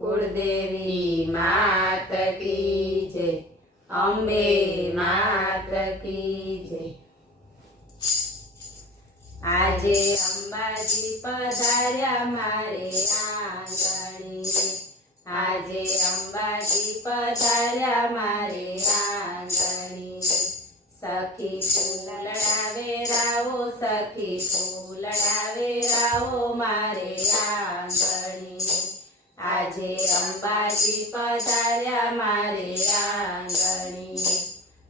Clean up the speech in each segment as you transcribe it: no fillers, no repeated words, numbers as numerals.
कुलदेवी मात की जय, अम्बे मात की जय। आजे अंबाजी पधार्या मारे आंगणी, आजे अंबाजी पधार्या मारे आंगणी। सखी फूलड़ा वेरावो, सखी फूलड़ा वेरावो मारे आंगणी। आजे अंबाजी पधार्या मारे आंगणी।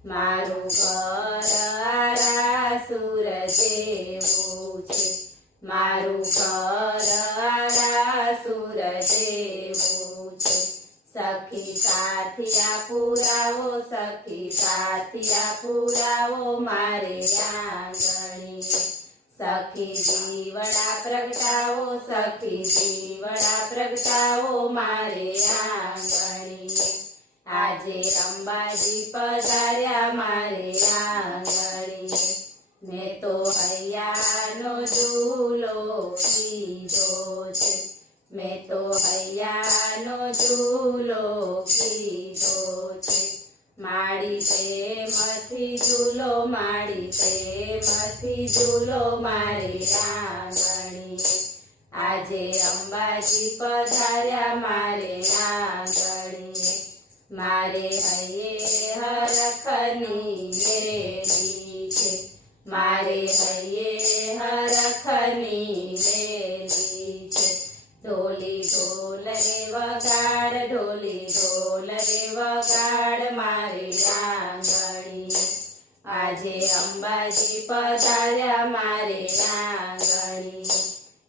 मारू घर आरासुर जेवुं छे, मारू घर आरासुर जेवुं छे। सखी साथिया पुरावो, सखी साथिया पुरावो मारे आंगणी। सखी दीवड़ा प्रगटावो, सखी दीवड़ा प्रगटावो मारे आंगणी। आजे अंबाजी पधार्या मारे आंगणी। मैं तो हैयानो झूलो कीधो छे, मैं तो हैयानो झूलो कीधो छे। माड़ी प्रेमथी झूलो, माड़ी प्रेमथी झूलो मारे आंगणी। आजे अंबाजी पधार्या मारे आंगणी। मारे हये हरखनी लेली छे, मारे हये हरखनी लेली छे। ढोली ढोल रे वगाड़, ढोली ढोल रे वगाड़ मारे आंगणी। आजे अंबाजी पधार्या मारे आंगणी।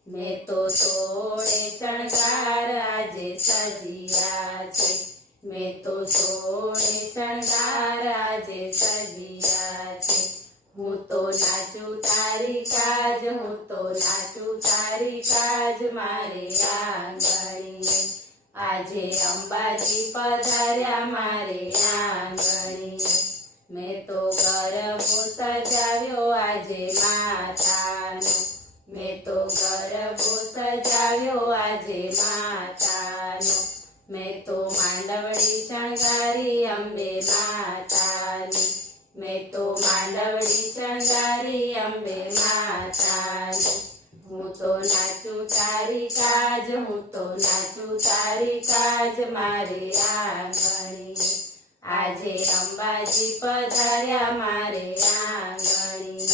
मैं तो सोड़े शणगार आजे सजिया छे, मैं तो सोड़े शणगार आजे सजिया छे। हूँ तो नाचू तारी काज, हूँ तो नाचू तारी काज मारे आंगणी। आजे अंबाजी पधार्या मारे आंगणी। मैं तो गरबो सजाव्यो आजे मातानो, मैं तो गरबो सजाव्यो आजे मातानो। मैं तो मांडवड़ी शणगारी अंबे मातानी, मैं तो मांडवड़ी शणगारी अंबे मातानी। हूँ तो नाचू तारी काज, हूँ तो नाचू तारी काज मारे आंगणी। आजे अंबाजी पधार्या मारे आंगणी।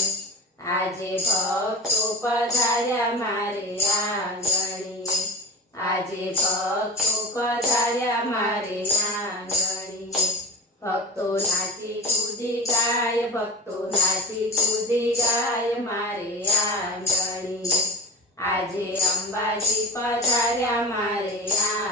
आजे भक्तो पधार्या मारे आंगणी। आजे भक्तो पधार्या मारे आंगणी। भक्तो नाची कूदी गाय, भक्तो नाची कूदी गाय मारे आंगणी। आजे अंबाजी पधार्या मारे आंगणी।